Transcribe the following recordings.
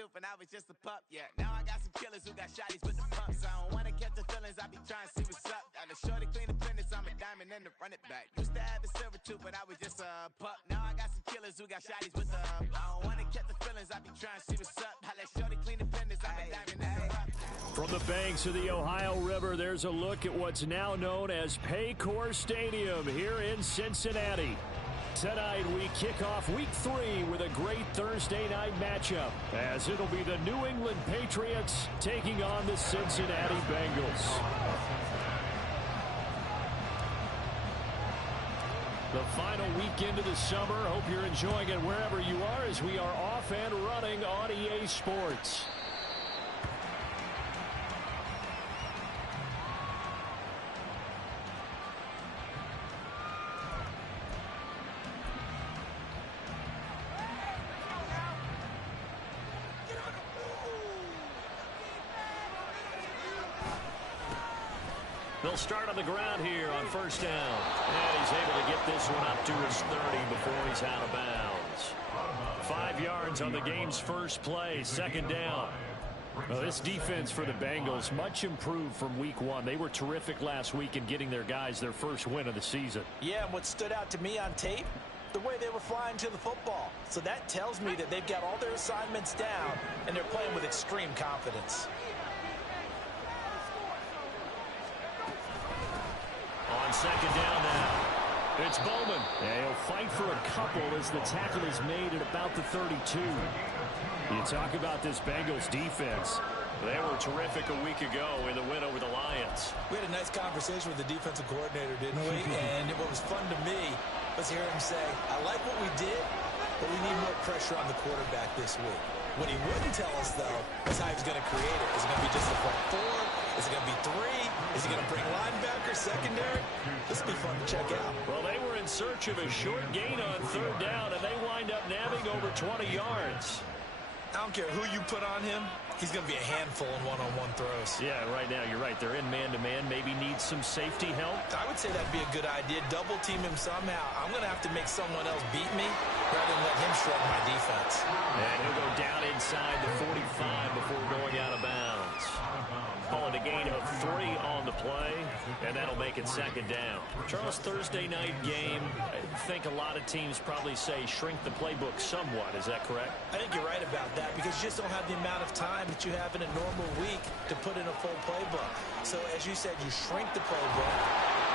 tooth when I was just a pup, yeah. Now I got some killers who got shotties with the pumps. I don't wanna catch the feelings, I be trying to see what's up. Got a shorty clean the fitness, I'm a diamond and to run it back. Used to have a silver tooth, but I was just a pup. Now I got some killers who got shotties with the I don't wanna catch the feelings, I be trying to see what's up. I let shorty clean the fitness, I'm a diamond and to run. From the banks of the Ohio River, there's a look at what's now known as Paycor Stadium here in Cincinnati. Tonight, we kick off Week 3 with a great Thursday night matchup, as it'll be the New England Patriots taking on the Cincinnati Bengals. The final weekend of the summer. Hope you're enjoying it wherever you are, as we are off and running on EA Sports. They'll start on the ground here on first down. And he's able to get this one up to his 30 before he's out of bounds. 5 yards on the game's first play, second down. Well, this defense for the Bengals, much improved from week 1. They were terrific last week in getting their guys their first win of the season. Yeah, and what stood out to me on tape, the way they were flying to the football. So that tells me that they've got all their assignments down, and they're playing with extreme confidence. On second down now, it's Bowman. And he'll fight for a couple as the tackle is made at about the 32. You talk about this Bengals defense. They were terrific a week ago in the win over the Lions. We had a nice conversation with the defensive coordinator, didn't we? And what was fun to me was hear him say, I like what we did, but we need more pressure on the quarterback this week. What he wouldn't tell us, though, is how he's going to create it. Is it going to be just a front four? Is it going to be 3? Is he going to bring linebacker, secondary? This will be fun to check out. Well, they were in search of a short gain on third down, and they wind up nabbing over 20 yards. I don't care who you put on him. He's going to be a handful in one-on-one throws. Yeah, right now, you're right. They're in man-to-man. Maybe needs some safety help. I would say that'd be a good idea. Double team him somehow. I'm going to have to make someone else beat me rather than let him shred my defense. And he'll go down inside the 45 before going out of bounds. Calling a gain of 3 on the play, and that'll make it second down. Charles, Thursday night game, I think a lot of teams probably say shrink the playbook somewhat. Is that correct? I think you're right about that, because you just don't have the amount of time that you have in a normal week to put in a full playbook. So, as you said, you shrink the playbook,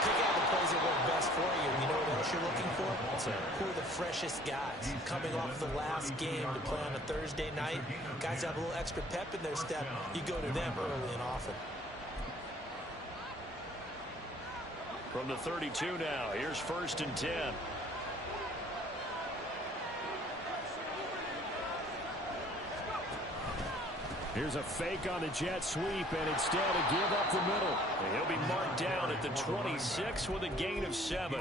pick out the plays that work best for you. You know what else you're looking for? Who are the freshest guys coming off the last game to play on a Thursday night? Guys have a little extra pep in their step. You go to them early and often. From the 32 now, here's first and 10. Here's a fake on the jet sweep, and instead a give up the middle. And he'll be marked down at the 26 with a gain of 7.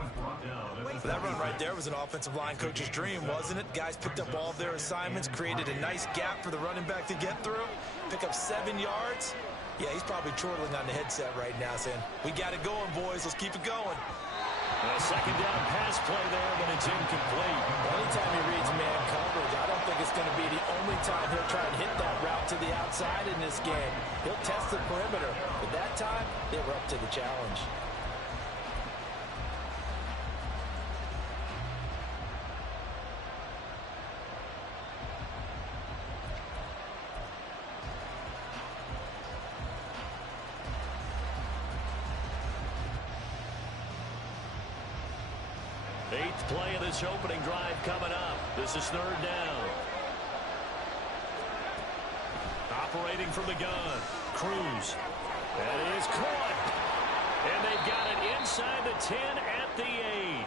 That run right there was an offensive line coach's dream, wasn't it? Guys picked up all of their assignments, created a nice gap for the running back to get through, pick up 7 yards. Yeah, he's probably chortling on the headset right now saying, we got it going, boys. Let's keep it going. A second down pass play there, but it's incomplete. Anytime he reads man coverage, I don't think it's going to be the only time he'll try and hit that route to the outside in this game. He'll test the perimeter, but that time, they were up to the challenge. Eighth play of this opening drive coming up. This is third down. Operating from the gun. Cruz. That is caught. And they've got it inside the 10 at the 8.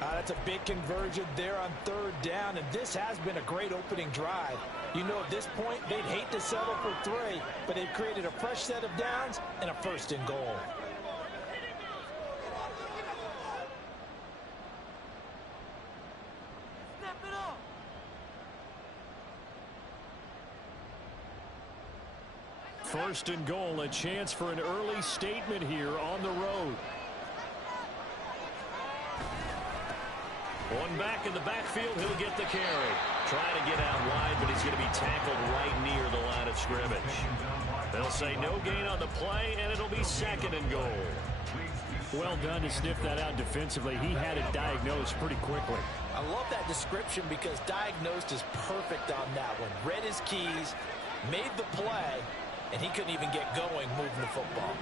That's a big conversion there on third down, and this has been a great opening drive. You know, at this point, they'd hate to settle for 3, but they've created a fresh set of downs and a first and goal. First and goal, a chance for an early statement here on the road. One back in the backfield, he'll get the carry. Trying to get out wide, but he's going to be tackled right near the line of scrimmage. They'll say no gain on the play, and it'll be second and goal. Well done to sniff that out defensively. He had it diagnosed pretty quickly. I love that description because diagnosed is perfect on that one. Read his keys, made the play, and he couldn't even get going moving the football.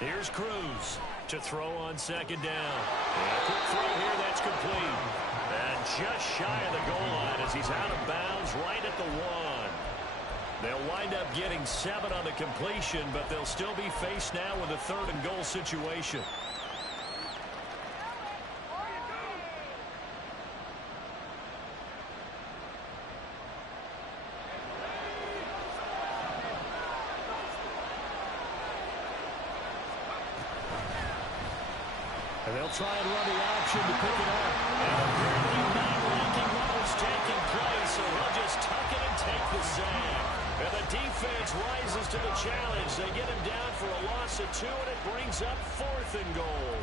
Here's Cruz to throw on second down. And a quick throw here that's complete. And just shy of the goal line as he's out of bounds right at the 1. They'll wind up getting 7 on the completion, but they'll still be faced now with a 3rd and goal situation. And they'll try and run the option to pick it up. And apparently not liking what was taking place, so he'll just tuck it and take the sack. And the defense rises to the challenge. They get him down for a loss of 2, and it brings up 4th and goal.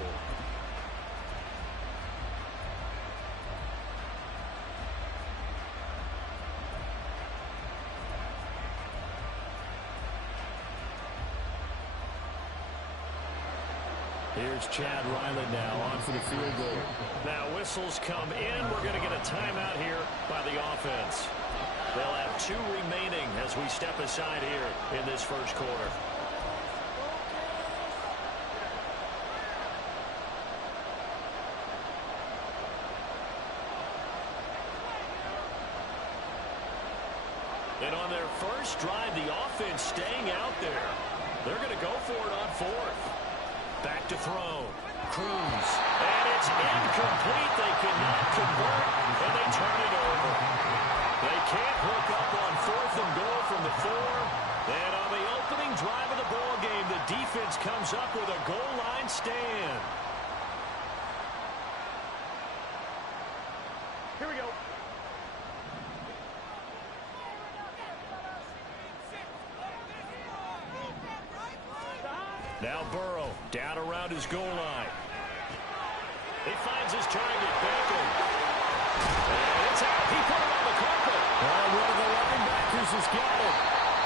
Here's Chad Riley now on for the field goal. Now whistles come in. We're going to get a timeout here by the offense. They'll have 2 remaining as we step aside here in this first quarter. And on their first drive, the offense staying out there. They're going to go for it on 4th. Back to throw. Cruz. And it's incomplete. They cannot convert, and they turn it over. They can't hook up on 4th and goal from the 4. And on the opening drive of the ball game, the defense comes up with a goal line stand. Here we go. Now Burrow down around his goal line. He finds his target, Beckham. And it's out. He put it on the carpet. One of the linebackers has got it.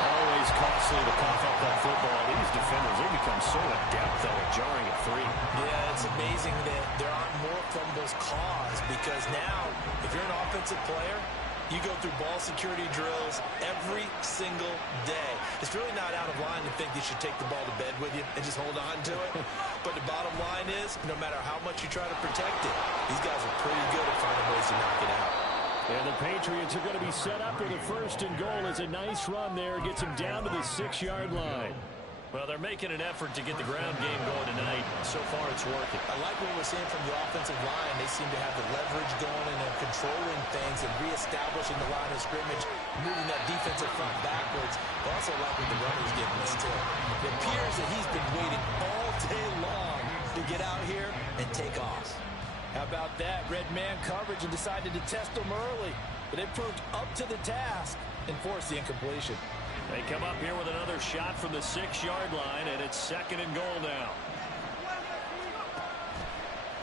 Always costly to cough up that football. These defenders, they become so adept at jarring at 3. Yeah, it's amazing that there aren't more fumbles caused because now, if you're an offensive player, you go through ball security drills every single day. It's really not out of line to think you should take the ball to bed with you and just hold on to it. But the bottom line is, no matter how much you try to protect it, these guys are pretty good at finding ways to knock it out. And the Patriots are going to be set up with a 1st and goal. As a nice run there, gets him down to the 6-yard line. Well, they're making an effort to get the ground game going tonight. So far, it's working. I like what we're seeing from the offensive line. They seem to have the leverage going and they're controlling things and reestablishing the line of scrimmage, moving that defensive front backwards. But also like what the runner's giving us, too. It appears that he's been waiting all day long to get out here and take off. How about that? Red man coverage and decided to test them early. But it proved up to the task and forced the incompletion. They come up here with another shot from the 6-yard line, and it's 2nd and goal now.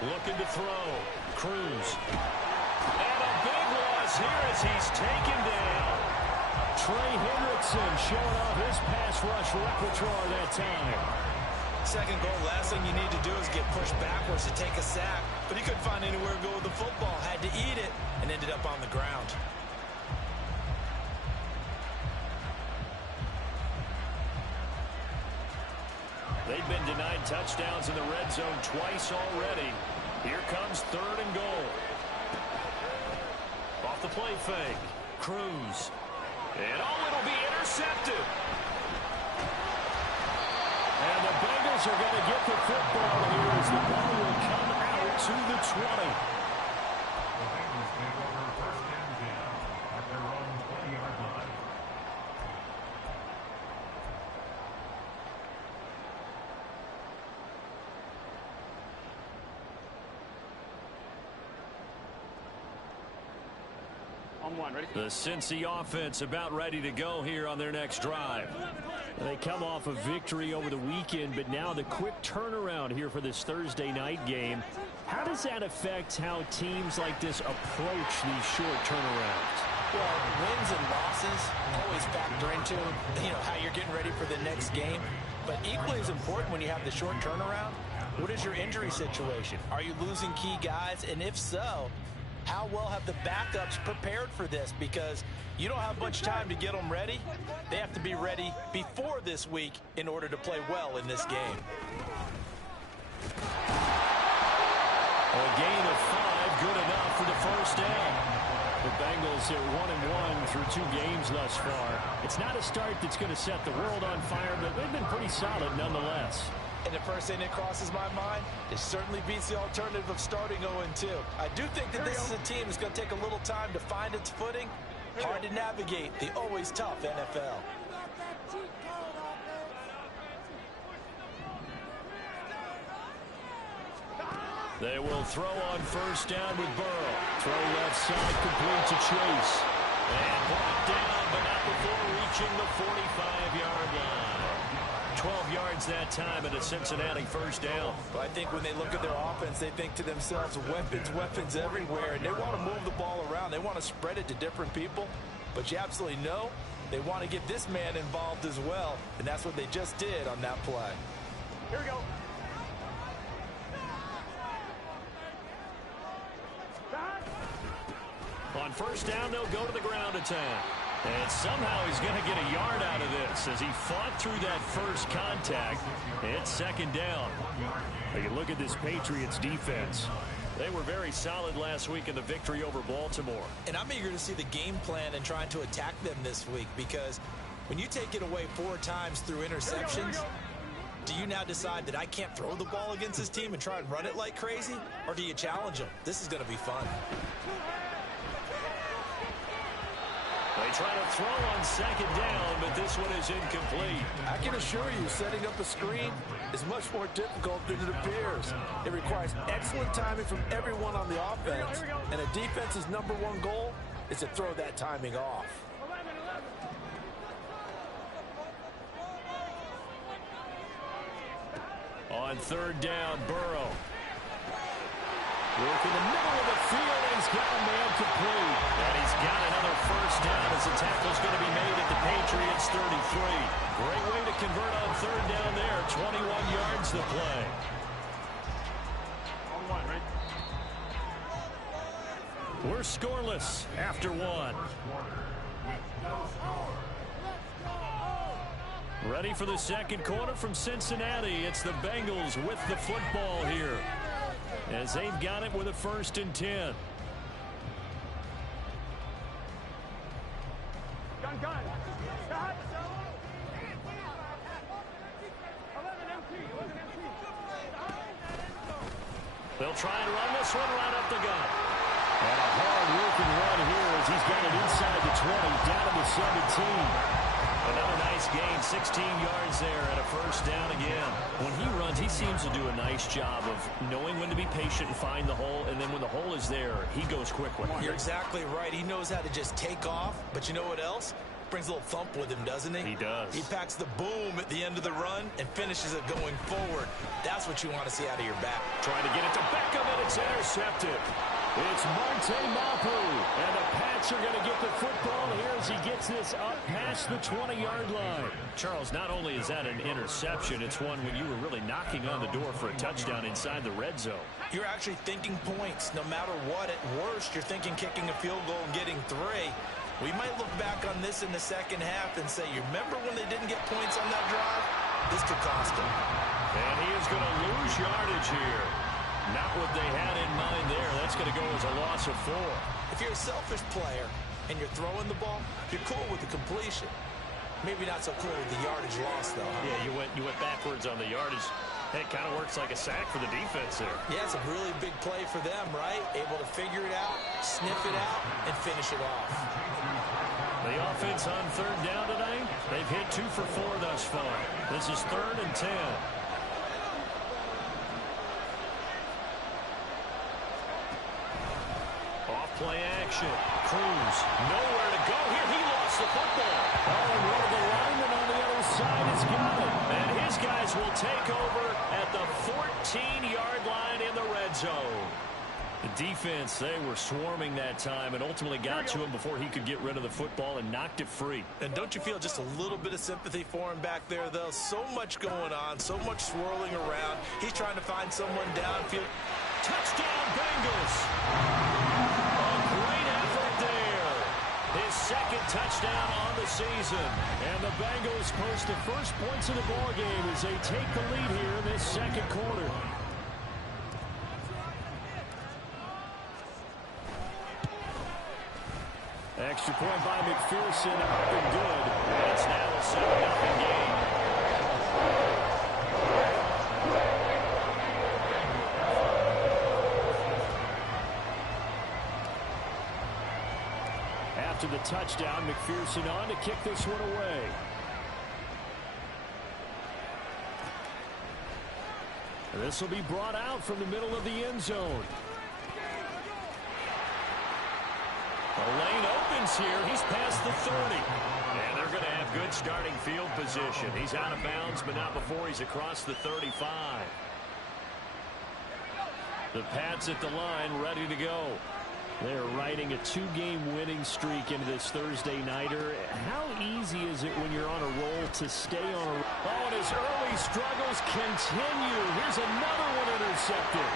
Looking to throw. Cruz. And a big loss here as he's taken down. Trey Hendrickson showing off his pass rush repertoire that time. 2nd goal, last thing you need to do is get pushed backwards to take a sack. But he couldn't find anywhere to go with the football. Had to eat it and ended up on the ground. They've been denied touchdowns in the red zone twice already. Here comes 3rd and goal. Off the play fake. Cruz. And it'll be intercepted. And the Bengals are going to get the football here as the ball will come out to the 20. The Cincy offense about ready to go here on their next drive. They come off a victory over the weekend, but now the quick turnaround here for this Thursday night game. How does that affect how teams like this approach these short turnarounds? Well, wins and losses always factor into, how you're getting ready for the next game. But equally as important when you have the short turnaround, what is your injury situation? Are you losing key guys? And if so, how well have the backups prepared for this? Because you don't have much time to get them ready. They have to be ready before this week in order to play well in this game. A gain of 5, good enough for the first down. The Bengals are 1-1 through 2 games thus far. It's not a start that's going to set the world on fire, but they've been pretty solid nonetheless. And the first thing that crosses my mind, it certainly beats the alternative of starting 0-2. I do think that this is a team that's going to take a little time to find its footing. Hard to navigate the always tough NFL. They will throw on first down with Burrow. Throw left side, complete to Chase. And brought down, but not before reaching the 45-yard line. 12 yards that time and a Cincinnati first down. But I think when they look at their offense, they think to themselves, weapons everywhere. And they want to move the ball around. They want to spread it to different people. But you absolutely know they want to get this man involved as well. And that's what they just did on that play. Here we go. On first down, they'll go to the ground attack. And somehow he's going to get a yard out of this as he fought through that first contact. It's second down. You look at this Patriots defense. They were very solid last week in the victory over Baltimore. And I'm eager to see the game plan and trying to attack them this week, because when you take it away 4 times through interceptions, do you now decide that I can't throw the ball against this team and try and run it like crazy? Or do you challenge them? This is going to be fun. They try to throw on second down, but this one is incomplete. I can assure you, setting up a screen is much more difficult than it appears. It requires excellent timing from everyone on the offense, and a defense's #1 goal is to throw that timing off. On third down, Burrow. Work in the middle of the field, and he's got a man complete. And he's got another first down as the tackle's going to be made at the Patriots 33. Great way to convert on third down there. 21 yards to play. We're scoreless after 1. Ready for the second quarter from Cincinnati. It's the Bengals with the football here, as they've got it with a 1st and 10. They'll try and run this one right up the gut. And a hard-working run here as he's got it inside the 20, down to the 17. Another nice gain, 16 yards there, and a first down again. When he runs, he seems to do a nice job of knowing when to be patient and find the hole, and then when the hole is there, he goes quickly. You're exactly right. He knows how to just take off, but you know what else? Brings a little thump with him, doesn't he? He does. He packs the boom at the end of the run and finishes it going forward. That's what you want to see out of your back. Trying to get it to Beckham, and it's intercepted. It's Marte Mapu, and the Pats are going to get the football here as he gets this up past the 20-yard line. Charles, not only is that an interception, it's one when you were really knocking on the door for a touchdown inside the red zone. You're actually thinking points. No matter what, at worst, you're thinking kicking a field goal and getting 3. We might look back on this in the second half and say, you remember when they didn't get points on that drive? This could cost them. And he is going to lose yardage here. Not what they had in mind there. That's going to go as a loss of 4. If you're a selfish player and you're throwing the ball, you're cool with the completion. Maybe not so cool with the yardage loss, though. Yeah, you went backwards on the yardage. It kind of works like a sack for the defense there. Yeah, it's a really big play for them, right? Able to figure it out, sniff it out, and finish it off. The offense on third down tonight, they've hit 2 for 4 thus far. This is 3rd and 10. Off play action. Cruz. Nowhere to go here. He lost the football. Oh, and one of the linemen on the other side has got it. And his guys will take over at the 14-yard line in the red zone. The defense, they were swarming that time and ultimately got to him before he could get rid of the football and knocked it free. And don't you feel just a little bit of sympathy for him back there, though? So much going on, so much swirling around. He's trying to find someone downfield. Touchdown, Bengals. A great effort there. His second touchdown on the season. And the Bengals post the first points of the ballgame as they take the lead here in this second quarter. Extra point by McPherson, up and good. It's now a 7-0 game. After the touchdown, McPherson on to kick this one away. This will be brought out from the middle of the end zone. The lane opens here. He's past the 30. And they're going to have good starting field position. He's out of bounds, but not before he's across the 35. The Pats at the line, ready to go. They're riding a 2-game winning streak into this Thursday nighter. How easy is it when you're on a roll to stay on a roll? Oh, and his early struggles continue. Here's another one intercepted.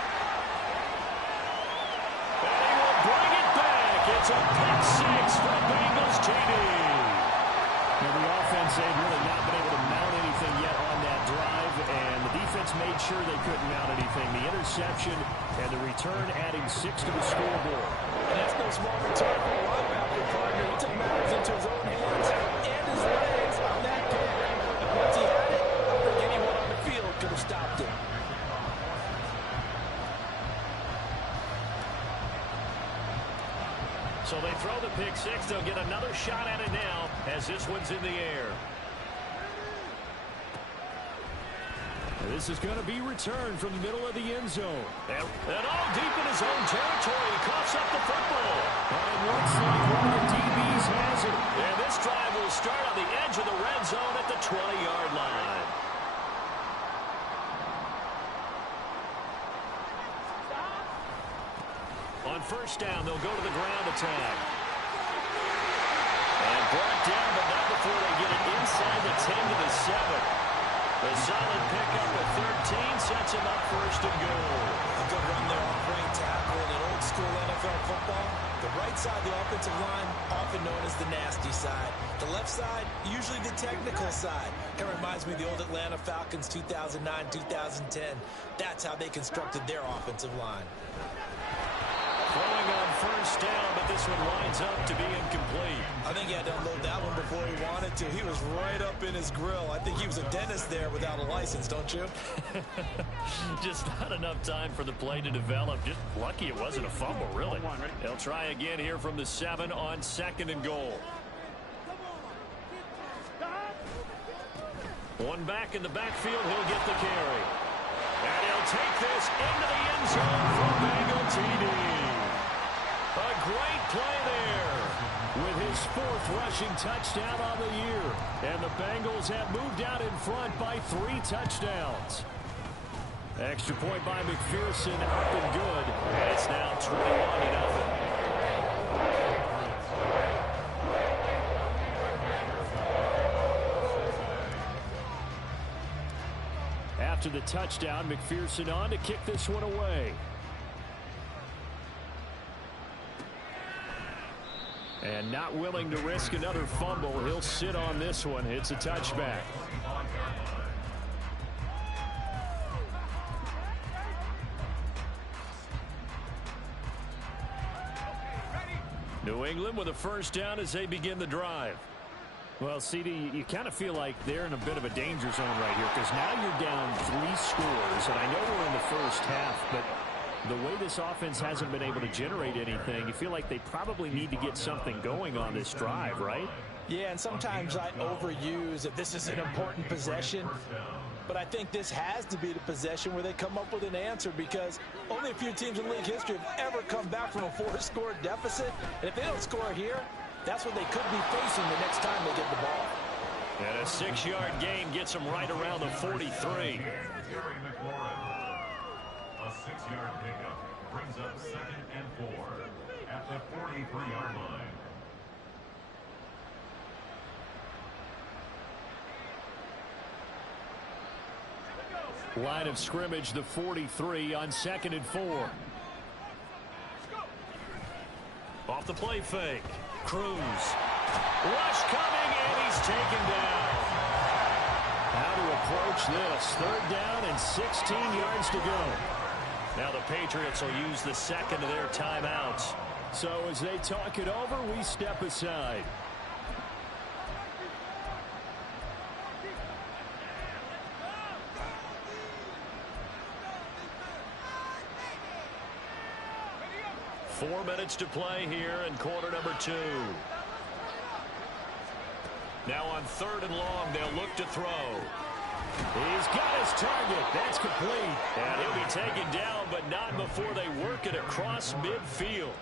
And he will bring it back. It's a pick six for Bengals TD. Now the offense, they've really not been able to mount anything yet on that drive, and the defense made sure they couldn't mount anything. The interception and the return adding 6 to the scoreboard. And that's no small return for a linebacker partner. He took matters into his own hands and his legs on that pick. And once he had it, I don't think anyone on the field could have stopped him. So they throw the pick six. They'll get another shot at it now as this one's in the air. This is going to be returned from the middle of the end zone. And all deep in his own territory. He coughs up the football. And it looks like one of the DBs has it. And this drive will start on the edge of the red zone at the 20-yard line. On first down, they'll go to the ground attack. And brought down, but not before they get it inside the 10 to the 7. A solid pickup at 13 sets him up first and goal. A good run there off right tackle in an old school NFL football. The right side of the offensive line, often known as the nasty side. The left side, usually the technical side. Kind of reminds me of the old Atlanta Falcons 2009-2010. That's how they constructed their offensive line. Throwing on first down, but this one winds up to be incomplete. I think he had to unload that one before he wanted to. He was right up in his grill. I think he was a dentist there without a license, don't you? Just not enough time for the play to develop. Just lucky it wasn't a fumble, really. They'll try again here from the 7 on second and goal. One back in the backfield, he'll get the carry. And he'll take this into the end zone for Bengal TD. A great play there with his 4th rushing touchdown on the year. And the Bengals have moved out in front by 3 touchdowns. Extra point by McPherson, up and good. And it's now 21-0. After the touchdown, McPherson on to kick this one away. And not willing to risk another fumble. He'll sit on this one. It's a touchback. New England with a first down as they begin the drive. Well, CD, you kind of feel like they're in a bit of a danger zone right here because now you're down 3 scores, and I know we're in the first half, but the way this offense hasn't been able to generate anything, you feel like they probably need to get something going on this drive, right? Yeah, and sometimes I overuse if this is an important possession. But I think this has to be the possession where they come up with an answer, because only a few teams in league history have ever come back from a 4-score deficit. And if they don't score here, that's what they could be facing the next time they get the ball. And a 6-yard gain gets them right around the 43. A 6-yard pickup brings up 2nd and 4 at the 43-yard line. Line of scrimmage, the 43 on 2nd and 4. Off the play fake. Cruz. Rush coming, and he's taken down. How to approach this? 3rd down and 16 yards to go. Now the Patriots will use the second of their timeouts. So as they talk it over, we step aside. Four minutes to play here in quarter number 2. Now on 3rd and long, they'll look to throw. He's got his target. That's complete. And he'll be taken down, but not before they work it across midfield.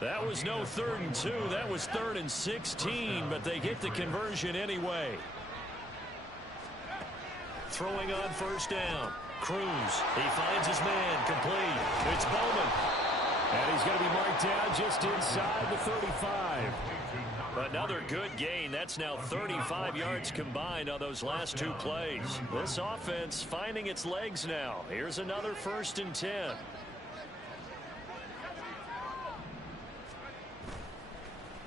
That was no 3rd and 2. That was 3rd and 16, but they get the conversion anyway. Throwing on 1st down. Cruz. He finds his man. Complete. It's Bowman. And he's going to be marked down just inside the 35. Another good gain. That's now 35 yards combined on those last 2 plays. This offense finding its legs now. Here's another 1st and 10.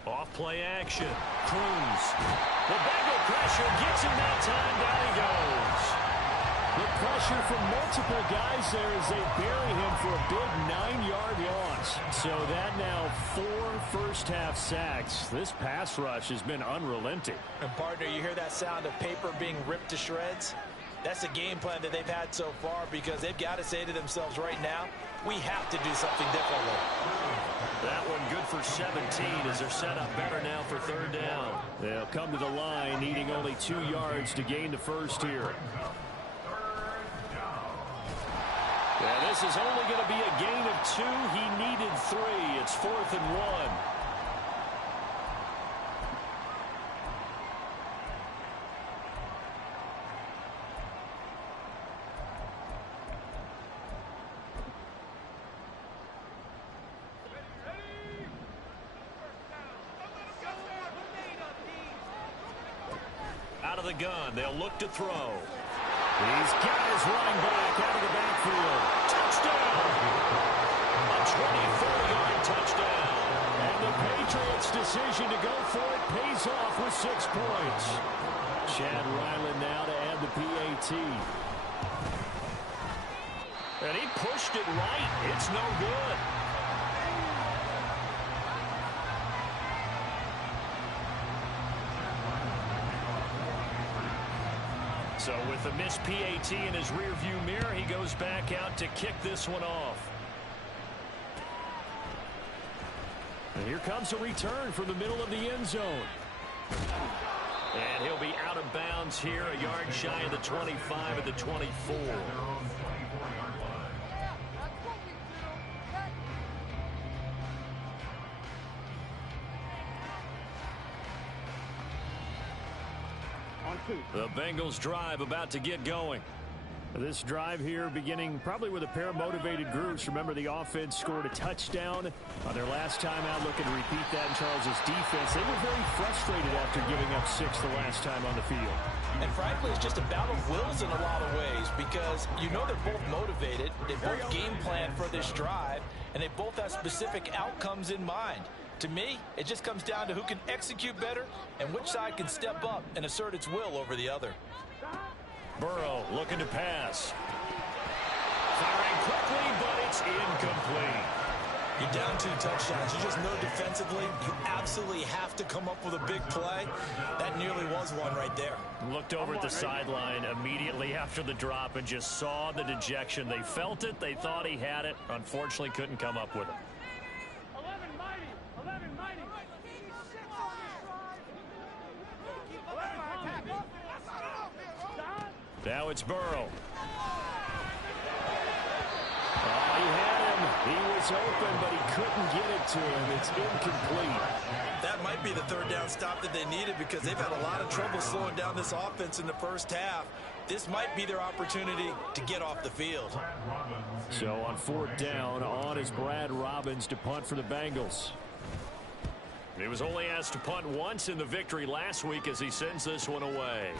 Off play action. Cruz. The Bengal pressure gets him that time. Down he goes. The pressure from multiple guys there as they bury him for a big 9-yard loss. So that now 4 first-half sacks. This pass rush has been unrelenting. And, partner, you hear that sound of paper being ripped to shreds? That's the game plan that they've had so far, because they've got to say to themselves right now, we have to do something differently. That one good for 17 as they're set up better now for 3rd down. They'll come to the line needing only 2 yards to gain the first here. Yeah, this is only going to be a gain of 2. He needed 3. It's 4th and 1. Out of the gun, they'll look to throw. He's got his running back out of the backfield. Touchdown! A 24-yard touchdown. And the Patriots' decision to go for it pays off with 6 points. Chad Ryland now to add the PAT. And he pushed it right. It's no good. So with the missed PAT in his rearview mirror, he goes back out to kick this one off. And here comes a return from the middle of the end zone. And he'll be out of bounds here, a yard shy of the 25 at the 24. The Bengals drive about to get going. This drive here beginning probably with a pair of motivated groups. Remember, the offense scored a touchdown on their last time out. Looking to repeat that in Charles's defense. They were very frustrated after giving up 6 the last time on the field. And frankly, it's just a battle of wills in a lot of ways, because you know they're both motivated. They both game plan for this drive, and they both have specific outcomes in mind. To me, it just comes down to who can execute better and which side can step up and assert its will over the other. Burrow looking to pass. Firing quickly, but it's incomplete. You're down 2 touchdowns. You just know defensively you absolutely have to come up with a big play. That nearly was one right there. Looked over at the sideline immediately after the drop and just saw the dejection. They felt it. They thought he had it. Unfortunately, couldn't come up with it. Now it's Burrow. Oh, he had him. He was open, but he couldn't get it to him. It's incomplete. That might be the third down stop that they needed because they've had a lot of trouble slowing down this offense in the first half. This might be their opportunity to get off the field. So on fourth down, on is Brad Robbins to punt for the Bengals. He was only asked to punt once in the victory last week as he sends this one away.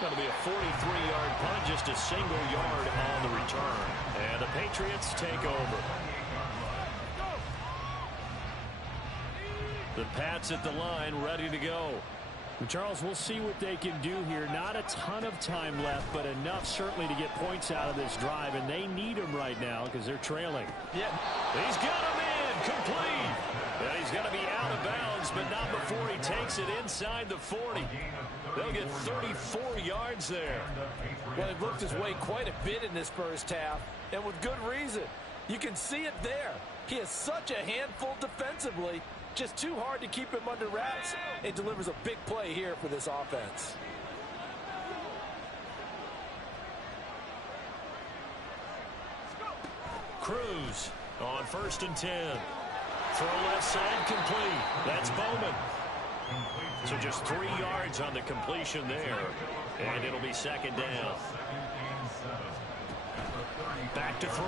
Going to be a 43-yard punt, just a single yard on the return. And the Patriots take over. The Pats at the line, ready to go. And Charles, we'll see what they can do here. Not a ton of time left, but enough certainly to get points out of this drive. And they need them right now because they're trailing. Yeah. He's got him in, complete. And he's going to be out of bounds, but not before he takes it inside the 40. They'll get 34 yards there. Well, he worked his way quite a bit in this first half, and with good reason. You can see it there. He is such a handful defensively. Just too hard to keep him under wraps. It delivers a big play here for this offense. Cruz on 1st and 10. Throw left side, complete. That's Bowman. So just 3 yards on the completion there. And it'll be 2nd down. Back to throw.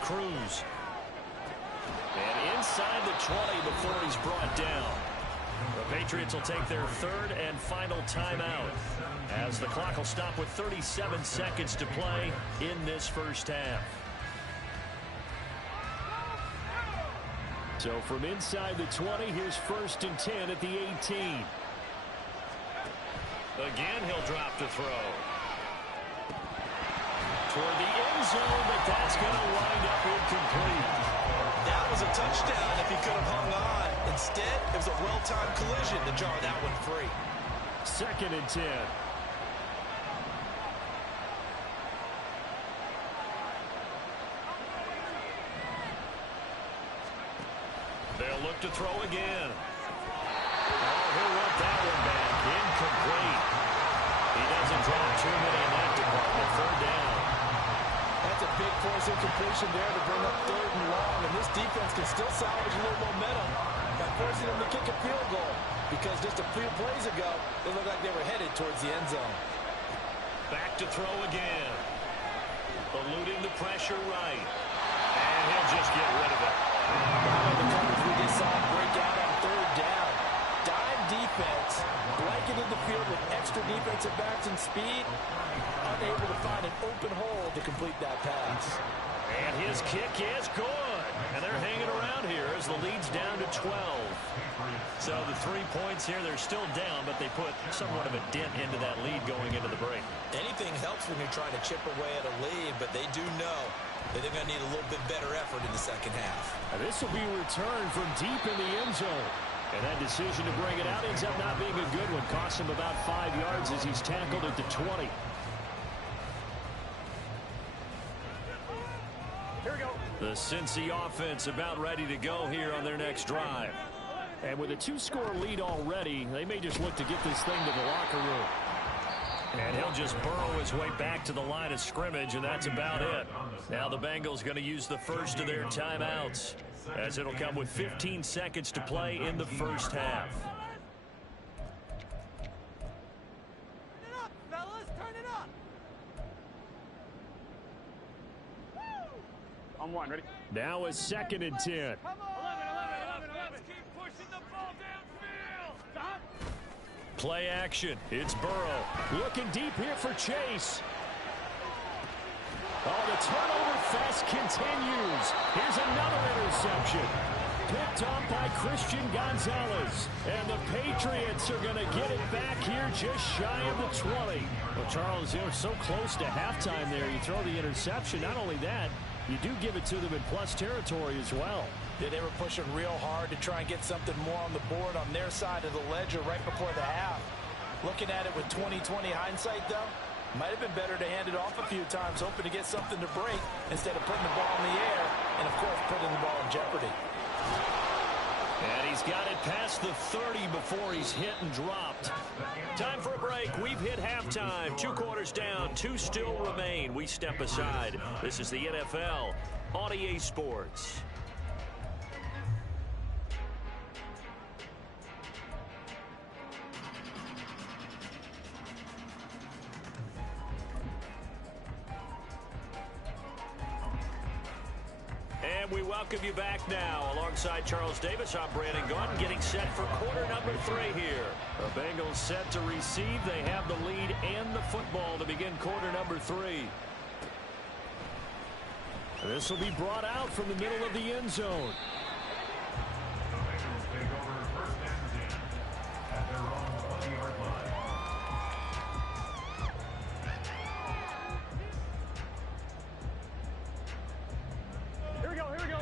Cruz. And inside the 20 before he's brought down. The Patriots will take their 3rd and final timeout as the clock will stop with 37 seconds to play in this first half. So from inside the 20, here's 1st and 10 at the 18. Again, he'll drop to throw. Toward the end zone, but that's going to wind up incomplete. That was a touchdown if he could have hung on. Instead, it was a well-timed collision to jar that one free. 2nd and 10. They'll look to throw again. Oh, he'll want that one back. Incomplete. He doesn't drop too many in that department. 3rd down. That's a big force incompletion there to bring up 3rd and long, and this defense can still salvage a little momentum by forcing them to kick a field goal because just a few plays ago, they looked like they were headed towards the end zone. Back to throw again. Eluding the pressure right. And he'll just get rid of it. The coverage we just saw break out on 3rd down. Dime defense, blanketed the field with extra defensive backs and speed, unable to find an open hole to complete that pass. And his kick is good. And they're hanging around here as the lead's down to 12. So the 3 points here, they're still down, but they put somewhat of a dent into that lead going into the break. Anything helps when you're trying to chip away at a lead, but they do know that they're going to need a little bit better effort in the second half. And this will be returned from deep in the end zone. And that decision to bring it out ends up not being a good one. Costs him about 5 yards as he's tackled at the 20. Here we go. The Cincy offense about ready to go here on their next drive. And with a 2-score lead already, they may just look to get this thing to the locker room. And he'll just burrow his way back to the line of scrimmage, and that's about it. Now the Bengals going to use the first of their timeouts, as it'll come with 15 seconds to play in the first half. Turn it up, fellas, turn it up. On 1, ready? Now a 2nd and 10. Come on. 11. Let's keep pushing the ball downfield. Stop. Play action. It's Burrow. Looking deep here for Chase. Oh, the turnover fest continues. Here's another interception. Picked up by Christian Gonzalez. And the Patriots are going to get it back here just shy of the 20. Well, Charles, you're so close to halftime there. You throw the interception. Not only that, you do give it to them in plus territory as well. Yeah, they were pushing real hard to try and get something more on the board on their side of the ledger right before the half. Looking at it with 20/20 hindsight, though, might have been better to hand it off a few times, hoping to get something to break instead of putting the ball in the air and, of course, putting the ball in jeopardy. And he's he's got it past the 30 before he's hit and dropped. Time for a break. We've hit halftime. 2 quarters down. 2 still remain. We step aside. This is the NFL on EA Sports. And we welcome you back now. Alongside Charles Davis, I'm Brandon Gaudin, getting set for quarter number 3 here. The Bengals set to receive. They have the lead and the football to begin quarter number 3. This will be brought out from the middle of the end zone. The Bengals take over first and 10 at their own 20-yard line.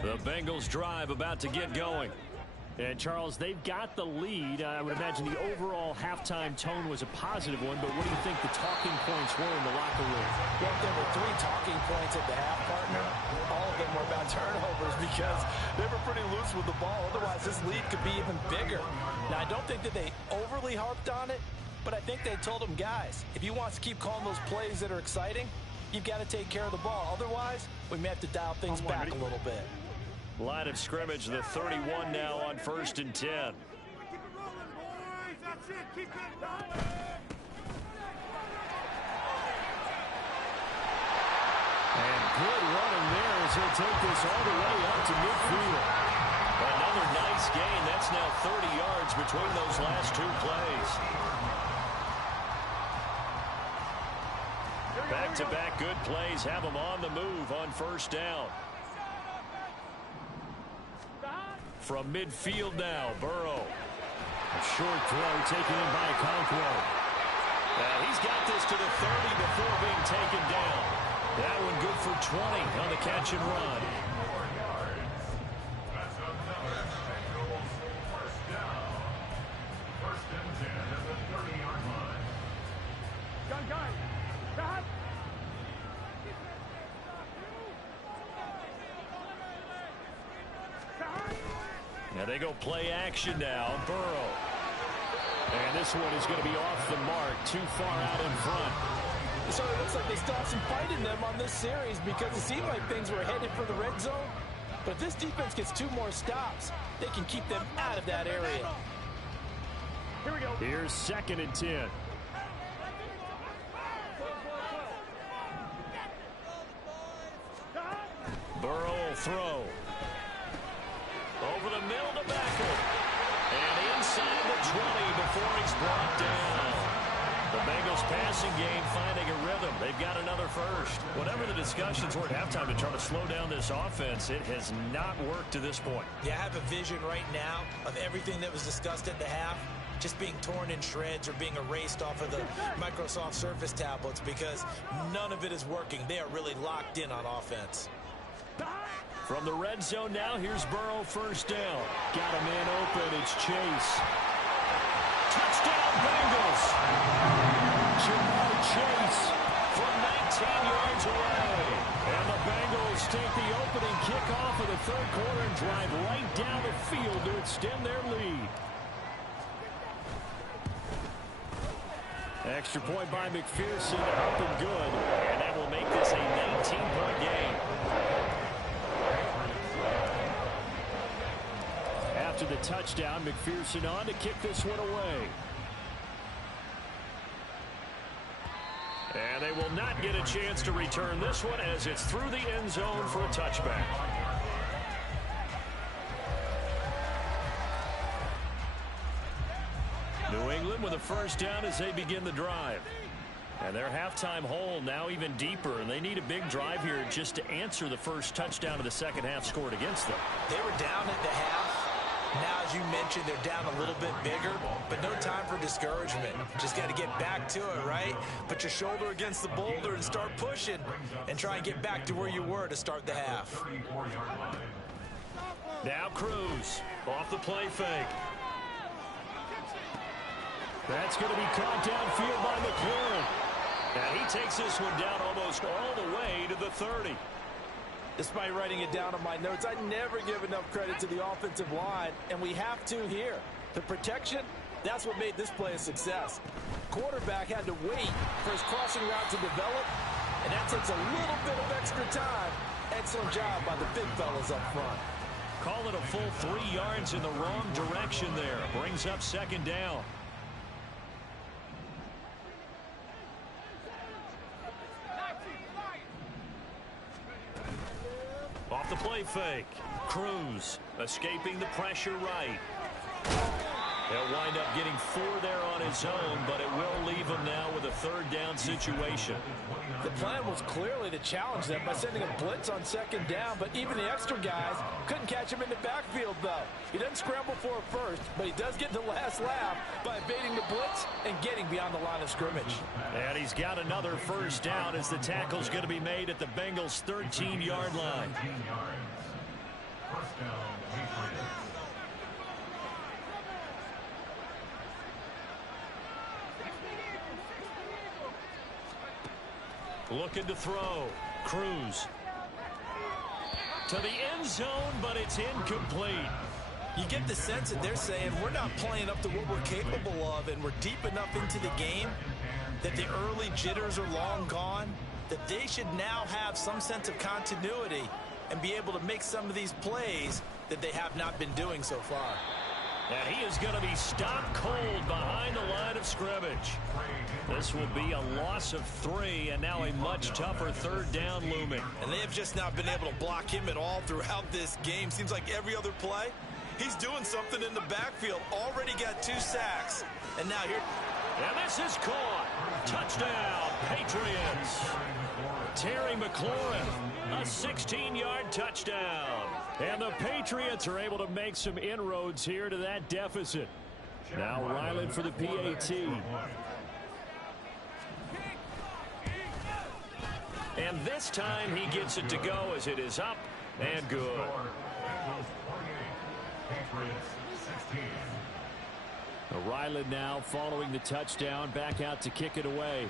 The Bengals drive about to get going. And, Charles, they've got the lead. I would imagine the overall halftime tone was a positive one, but what do you think the talking points were in the locker room? Well, there were 3 talking points at the half, partner. All of them were about turnovers because they were pretty loose with the ball. Otherwise, this lead could be even bigger. Now, I don't think that they overly harped on it, but I think they told them, guys, if you want to keep calling those plays that are exciting, you've got to take care of the ball. Otherwise, we may have to dial things back a little bit. Line of scrimmage, the 31 now on first and 10. Keep it rolling, boys. That's it. Keep it rolling. And good running there as he'll take this all the way up to midfield. Another nice gain. That's now 30 yards between those last 2 plays. Back-to-back good plays have them on the move on first down. From midfield now, Burrow. A short throw taken in by Conquo. He's got this to the 30 before being taken down. That one good for 20 on the catch and run. 4 yards. That's another Bengals first down. First and 10 at the 30-yard line. Now they go play action now. Burrow. And this one is going to be off the mark, too far out in front. So it looks like they still have some fight in them on this series because it seemed like things were headed for the red zone. But if this defense gets 2 more stops, they can keep them out of that area. Here we go. Here's second and 10. Burrow will throw. Over the middle to Beckham. And inside the 20 before he's brought down. The Bengals passing game finding a rhythm. They've got another first. Whatever the discussions were at halftime to try to slow down this offense, it has not worked to this point. Yeah, I have a vision right now of everything that was discussed at the half just being torn in shreds or being erased off of the Microsoft Surface tablets because none of it is working. They are really locked in on offense. From the red zone now, here's Burrow first down. Got a man open. It's Chase. Touchdown, Bengals. Jamar Chase From 19 yards away. And the Bengals take the opening kickoff of the 3rd quarter and drive right down the field to extend their lead. Extra point by McPherson, up and good. And that will make this a 19-point game. After the touchdown, McPherson on to kick this one away. And they will not get a chance to return this one as it's through the end zone for a touchback. New England with a first down as they begin the drive. And their halftime hole now even deeper, and they need a big drive here just to answer the first touchdown of the second half scored against them. They were down at the half. Now, as you mentioned, they're down a little bit bigger, but no time for discouragement. Just got to get back to it, right? Put your shoulder against the boulder and start pushing and try and get back to where you were to start the half. Now Cruz off the play fake. That's going to be caught downfield by McLaurin. And he takes this one down almost all the way to the 30. Despite writing it down on my notes, I never give enough credit to the offensive line, and we have to here. The protection, that's what made this play a success. Quarterback had to wait for his crossing route to develop, and that takes a little bit of extra time. Excellent job by the big fellas up front. Call it a full 3 yards in the wrong direction there. Brings up second down. Off the play fake. Cruz escaping the pressure right. He'll wind up getting 4 there on his own, but it will leave him now with a third down situation. The plan was clearly to challenge them by sending a blitz on second down, but even the extra guys couldn't catch him in the backfield, though. He doesn't scramble for a first, but he does get the last laugh by evading the blitz and getting beyond the line of scrimmage. And he's got another first down as the tackle's going to be made at the Bengals' 13-yard line. First down, Patriots. Looking to throw. Cruz. To the end zone, but it's incomplete. You get the sense that they're saying we're not playing up to what we're capable of, and we're deep enough into the game that the early jitters are long gone, that they should now have some sense of continuity and be able to make some of these plays that they have not been doing so far. And he is going to be stopped cold behind the line of scrimmage. This will be a loss of 3, and now a much tougher third down looming. And they have just not been able to block him at all throughout this game. Seems like every other play, he's doing something in the backfield. Already got 2 sacks. And now here. And this is caught. Touchdown, Patriots. Terry McLaurin, a 16-yard touchdown. And the Patriots are able to make some inroads here to that deficit. Now Ryland for the PAT. And this time he gets it to go as it is up and good. Ryland now following the touchdown, back out to kick it away.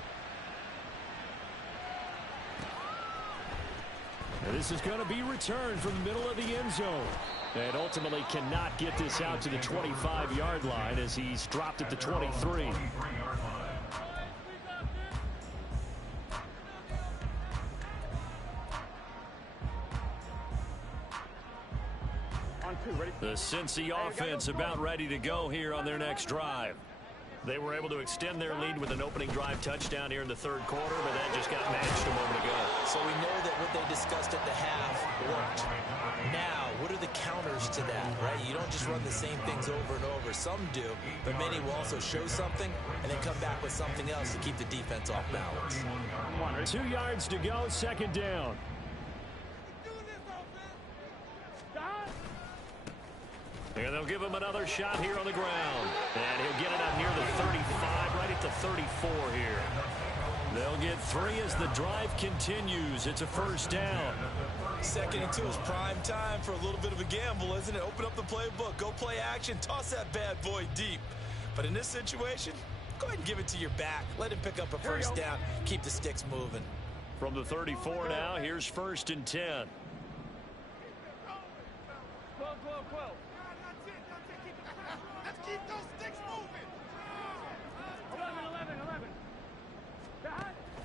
And this is going to be returned from the middle of the end zone. And ultimately cannot get this out to the 25-yard line as he's dropped at the 23. The Cincy offense about ready to go here on their next drive. They were able to extend their lead with an opening drive touchdown here in the third quarter, but that just got matched a moment ago. So we know that what they discussed at the half worked. Now, what are the counters to that, right? You don't just run the same things over and over. Some do, but many will also show something and then come back with something else to keep the defense off balance. 2 yards to go, second down. And they'll give him another shot here on the ground. And he'll get it up near the 35, right at the 34 here. They'll get 3 as the drive continues. It's a first down. 2nd and 2 is prime time for a little bit of a gamble, isn't it? Open up the playbook, go play action, toss that bad boy deep. But in this situation, go ahead and give it to your back. Let him pick up a first down, keep the sticks moving. From the 34 now, here's 1st and 10. Keep those sticks moving. 11.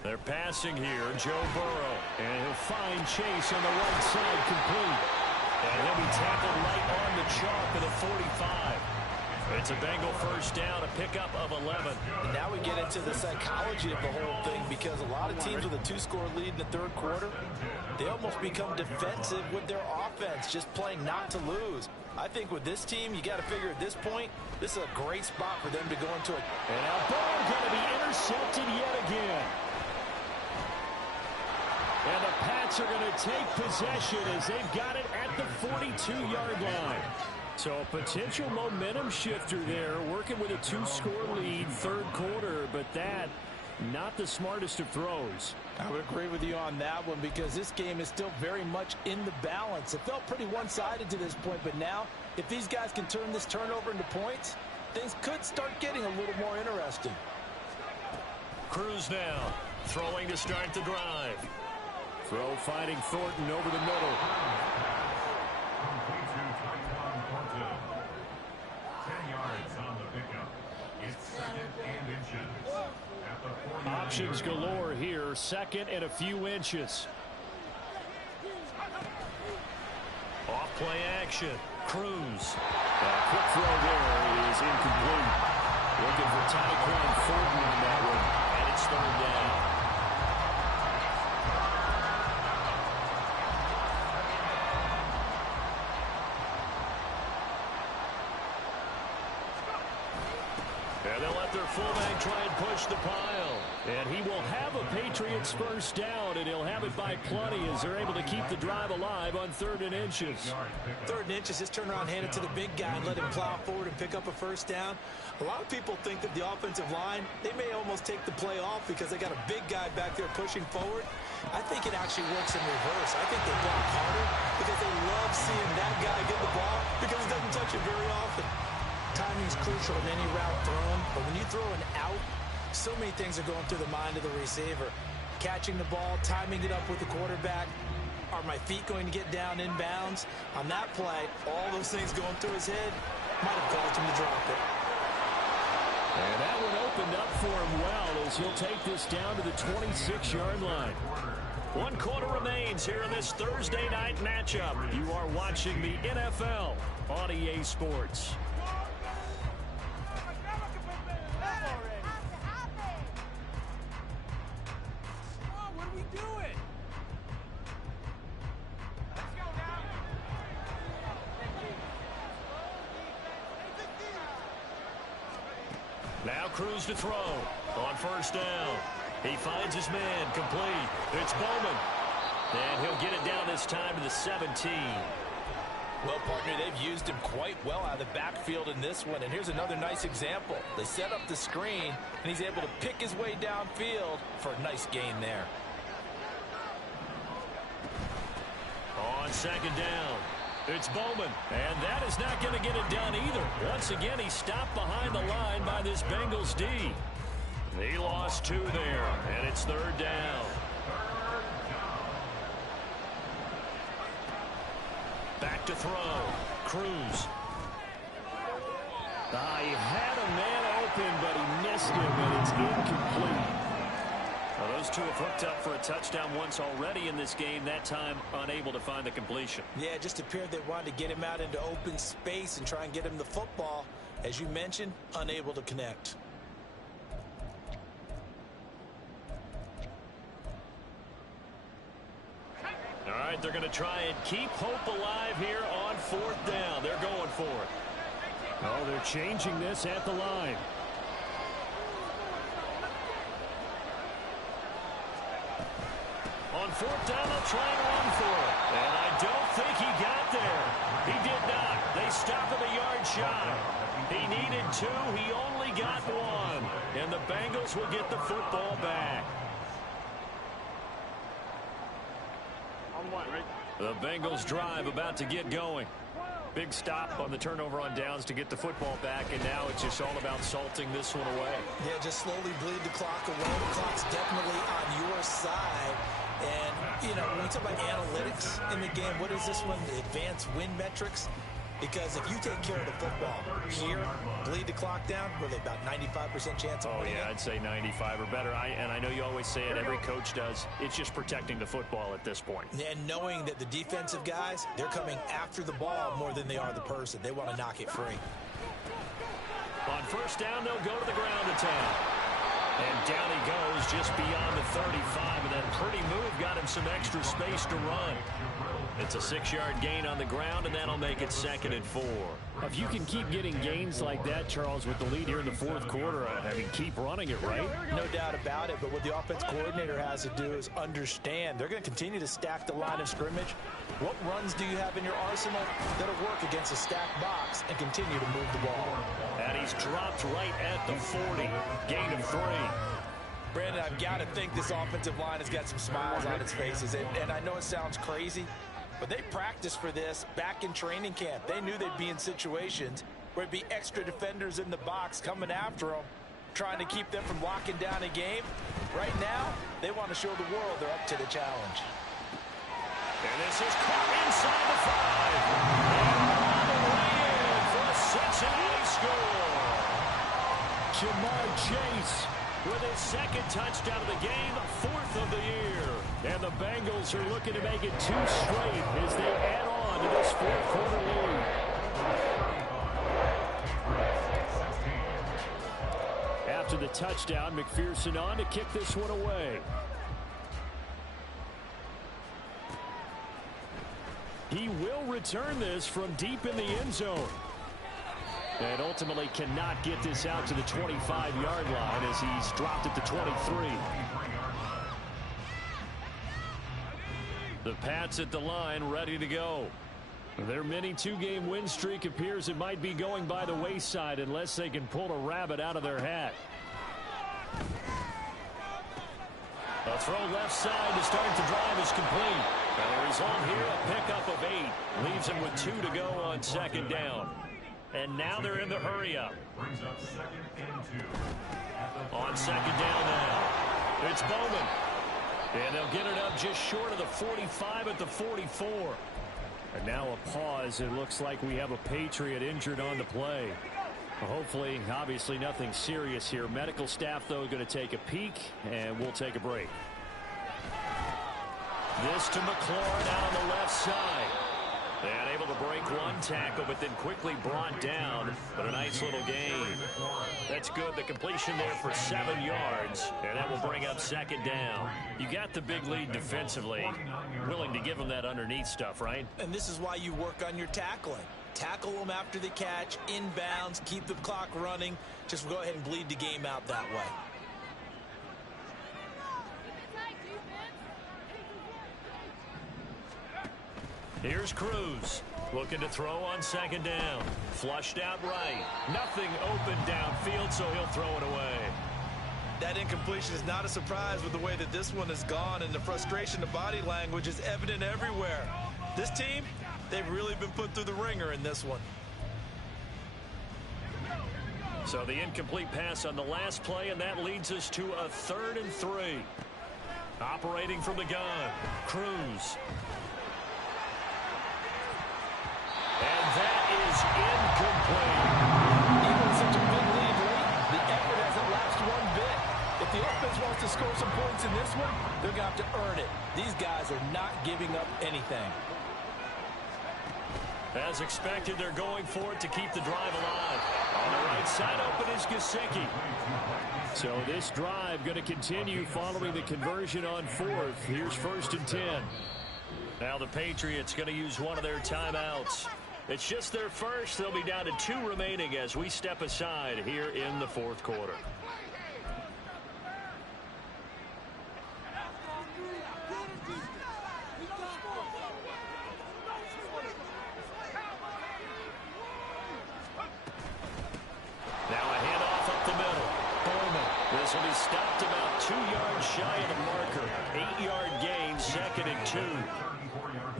They're passing here, Joe Burrow. And he'll find Chase on the right side complete. And he'll be tackled right on the chalk of the 45. It's a Bengal first down, a pickup of 11. And now we get into the psychology of the whole thing, because a lot of teams with a 2-score lead in the third quarter, they almost become defensive with their offense, just playing not to lose. I think with this team, you got to figure at this point, this is a great spot for them to go into it. And a ball going to be intercepted yet again. And the Pats are going to take possession as they've got it at the 42-yard line. So a potential momentum shifter there, working with a 2-score lead, third quarter, but that, not the smartest of throws. I would agree with you on that one, because this game is still very much in the balance. It felt pretty one-sided to this point, but now, if these guys can turn this turnover into points, things could start getting a little more interesting. Cruz now, throwing to start the drive. Throw finding Thornton over the middle. Complete to Tyquan Thornton. 10 yards on the pickup. It's second and inches. At the 49 Options galore here. Second and a few inches. Off play action. Cruz. Quick throw there is incomplete. Looking for Tyquan Thornton on that one. And it's third down. And they'll let their fullback try and push the pile. And he will have a Patriots first down, and he'll have it by plenty as they're able to keep the drive alive on 3rd and inches. 3rd and inches, just turn around, hand it to the big guy, and let him plow forward and pick up a first down. A lot of people think that the offensive line, they may almost take the play off because they got a big guy back there pushing forward. I think it actually works in reverse. I think they block harder because they love seeing that guy get the ball because he doesn't touch it very often. Timing is crucial in any route thrown, but when you throw an out, so many things are going through the mind of the receiver. Catching the ball, timing it up with the quarterback. Are my feet going to get down in bounds? On that play, all those things going through his head might have caused him to drop it. And that one opened up for him well as he'll take this down to the 26-yard line. 1 quarter remains here in this Thursday night matchup. You are watching the NFL on EA Sports. Now Cruz to throw on first down. He finds his man complete. It's Bowman. And he'll get it down this time to the 17. Well, partner, they've used him quite well out of the backfield in this one. And here's another nice example. They set up the screen, and he's able to pick his way downfield for a nice gain there. On second down, it's Bowman. And that is not going to get it done either. Once again, he's stopped behind the line by this Bengals D. He lost 2 there, and it's third down. Back to throw. Cruz. He had a man open, but he missed him, and it's incomplete. Well, those two have hooked up for a touchdown once already in this game, that time unable to find the completion. Yeah, it just appeared they wanted to get him out into open space and try and get him the football. As you mentioned, unable to connect. All right, they're going to try and keep hope alive here on fourth down. They're going for it. Oh, they're changing this at the line. On fourth down, they'll try and run for it. And I don't think he got there. He did not. They stop him a yard shy. He needed 2. He only got 1. And the Bengals will get the football back. The Bengals drive about to get going. Big stop on the turnover on downs to get the football back, and now it's just all about salting this one away. Yeah, just slowly bleed the clock away. The clock's definitely on your side. And, you know, when we talk about analytics in the game, what is this one? The advanced win metrics? Because if you take care of the football here, bleed the clock down, with about 95% chance of winning. Oh, yeah, I'd say 95 or better. And I know you always say it, every coach does. It's just protecting the football at this point. And knowing that the defensive guys, they're coming after the ball more than they are the person. They want to knock it free. On first down, they'll go to the ground attack. And down he goes just beyond the 35. And that pretty move got him some extra space to run. It's a 6-yard gain on the ground, and that'll make it 2nd and 4. If you can keep getting gains like that, Charles, with the lead here in the fourth quarter, I mean, keep running it, right? No doubt about it, but what the offense coordinator has to do is understand. They're going to continue to stack the line of scrimmage. What runs do you have in your arsenal that'll work against a stacked box and continue to move the ball? And he's dropped right at the 40. Gain of 3. Brandon, I've got to think this offensive line has got some smiles on its faces. And I know it sounds crazy, but they practiced for this back in training camp. They knew they'd be in situations where it'd be extra defenders in the box coming after them, trying to keep them from locking down a game. Right now, they want to show the world they're up to the challenge. And this is caught inside the 5. And all the way in for a Cincinnati score. Jamar Chase with his second touchdown of the game, 4th of the year. And the Bengals are looking to make it 2 straight as they add on to this 4th quarter lead. After the touchdown, McPherson on to kick this one away. He will return this from deep in the end zone. And ultimately cannot get this out to the 25-yard line as he's dropped at the 23. The Pats at the line, ready to go. Their mini 2-game win streak appears it might be going by the wayside unless they can pull a rabbit out of their hat. A throw left side to start the drive is complete. And the result here, a pickup of 8. Leaves him with 2 to go on second down. And now they're in the hurry-up. On second down now, it's Bowman. And they'll get it up just short of the 45 at the 44. And now a pause. It looks like we have a Patriot injured on the play. Hopefully, obviously nothing serious here. Medical staff, though, going to take a peek, and we'll take a break. This to McLaurin out on the left side. And able to break one tackle, but then quickly brought down. But a nice little gain. That's good. The completion there for 7 yards. And that will bring up second down. You got the big lead defensively. Willing to give them that underneath stuff, right? And this is why you work on your tackling. Tackle them after the catch, inbounds, keep the clock running. Just go ahead and bleed the game out that way. Here's Cruz, looking to throw on second down. Flushed out right. Nothing open downfield, so he'll throw it away. That incompletion is not a surprise with the way that this one has gone, and the frustration, the body language is evident everywhere. This team, they've really been put through the ringer in this one. So the incomplete pass on the last play, and that leads us to a 3rd and 3. Operating from the gun, Cruz. And that is incomplete. Even with such a big lead late, the effort hasn't lapsed one bit. If the offense wants to score some points in this one, they're going to have to earn it. These guys are not giving up anything. As expected, they're going for it to keep the drive alive. On the right side open is Gesicki. So this drive going to continue following the conversion on 4th. Here's 1st and 10. Now the Patriots going to use one of their timeouts. It's just their first. They'll be down to 2 remaining as we step aside here in the 4th quarter. Now a handoff up the middle. Bowman. This will be stopped about 2 yards shy of the marker. 8-yard gain, 2nd and 2.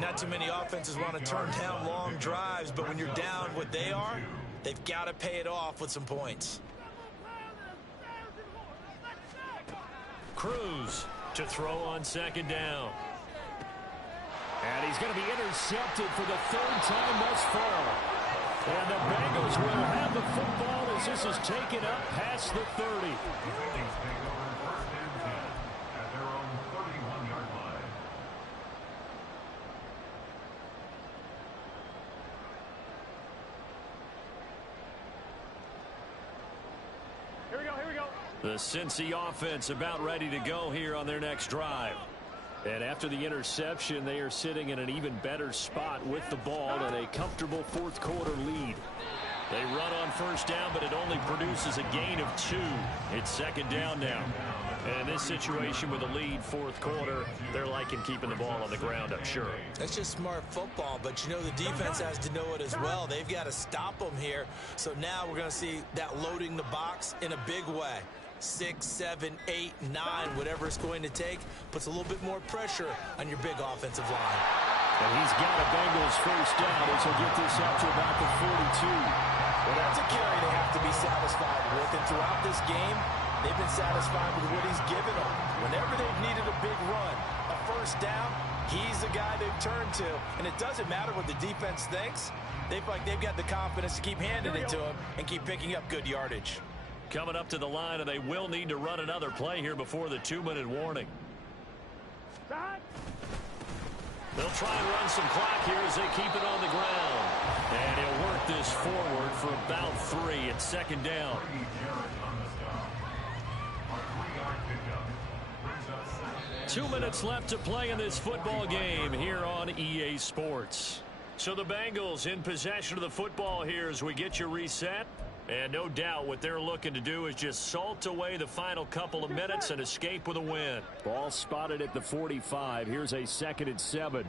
Not too many offenses want to turn down long drives, but when you're down what they are, they've got to pay it off with some points. Cruz to throw on second down. And he's going to be intercepted for the 3rd time thus far. And the Bengals will have the football as this is taken up past the 30. The Cincy offense about ready to go here on their next drive. And after the interception, they are sitting in an even better spot with the ball and a comfortable 4th quarter lead. They run on 1st down, but it only produces a gain of 2. It's 2nd down now. And in this situation with a lead 4th quarter, they're liking keeping the ball on the ground, I'm sure. That's just smart football, but you know the defense has to know it as well. They've got to stop them here. So now we're going to see that loading the box in a big way. 6, 7, 8, 9, whatever it's going to take, puts a little bit more pressure on your big offensive line. And he's got a Bengals 1st down as he'll get this up to about the 42. Well, that's a carry they have to be satisfied with. And throughout this game, they've been satisfied with what he's given them. Whenever they've needed a big run, a 1st down, He's the guy they've turned to, and it doesn't matter what the defense thinks. They feel like they've got the confidence to keep handing it to him and keep picking up good yardage. Coming up to the line, and they will need to run another play here before the 2-minute warning. They'll try and run some clock here as they keep it on the ground. And he'll work this forward for about 3. It's second down. 2 minutes left to play in this football game here on EA Sports. So the Bengals in possession of the football here as we get you reset. And no doubt what they're looking to do is just salt away the final couple of minutes and escape with a win. Ball spotted at the 45. Here's a 2nd and 7.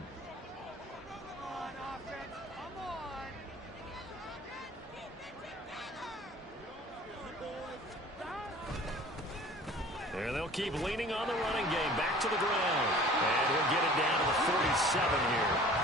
And they'll keep leaning on the running game. Back to the ground. And he'll get it down to the 47 here.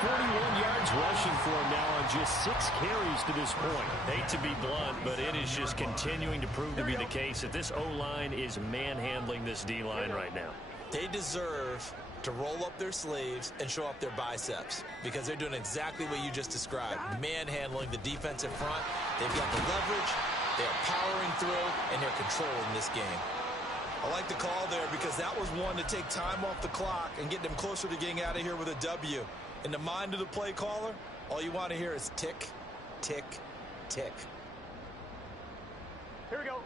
41 yards rushing for him now on just 6 carries to this point. Hate to be blunt, but it is just continuing to prove to be the case that this O-line is manhandling this D-line right now. They deserve to roll up their sleeves and show up their biceps because they're doing exactly what you just described, manhandling the defensive front. They've got the leverage, they're powering through, and they're controlling this game. I like the call there because that was one to take time off the clock and get them closer to getting out of here with a W. In the mind of the play caller, all you want to hear is tick, tick, tick. Here we go.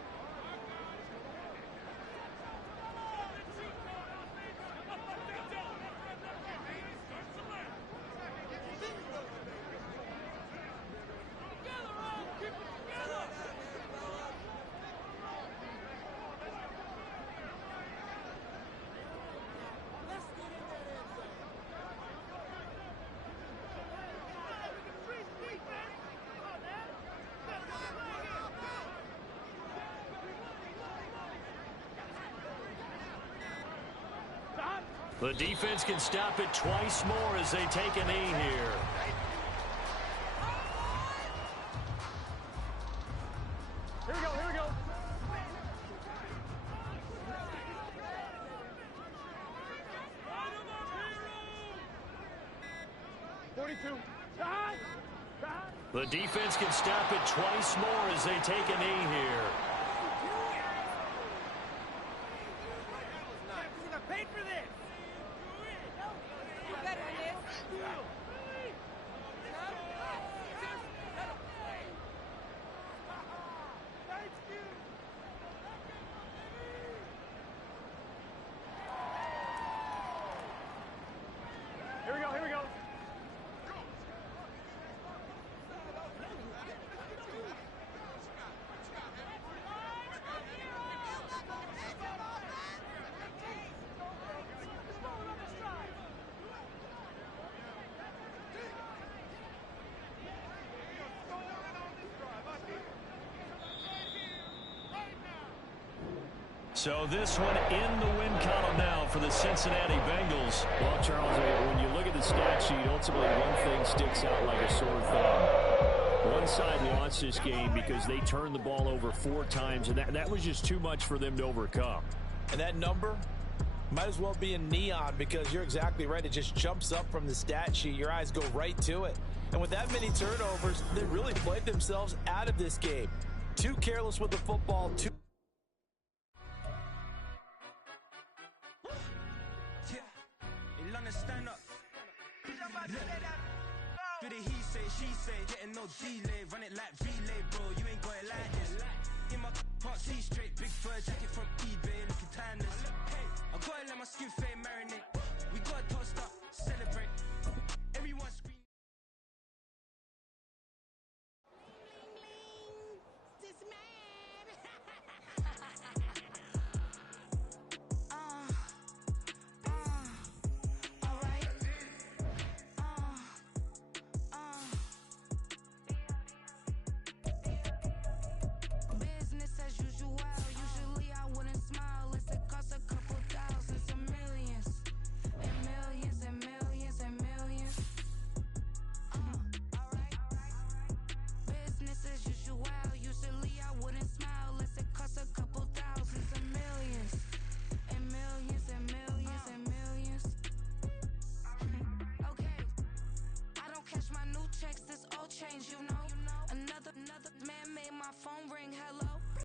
The defense can stop it twice more as they take a knee here. Here we go, here we go. The defense can stop it twice more as they take a knee here. So this one in the win column now for the Cincinnati Bengals. Well, Charles, when you look at the stat sheet, ultimately one thing sticks out like a sore thumb. One side lost this game because they turned the ball over 4 times, and that was just too much for them to overcome. And that number might as well be in neon because you're exactly right. It just jumps up from the stat sheet. Your eyes go right to it. And with that many turnovers, they really played themselves out of this game. Too careless with the football, too. Stand up. Do the he say, she say, getting no delay, run it like relay, bro. You ain't got it like this. In my can't see straight, big fur jacket from eBay, looking timeless. Hey, I gotta let my skin fade marinate.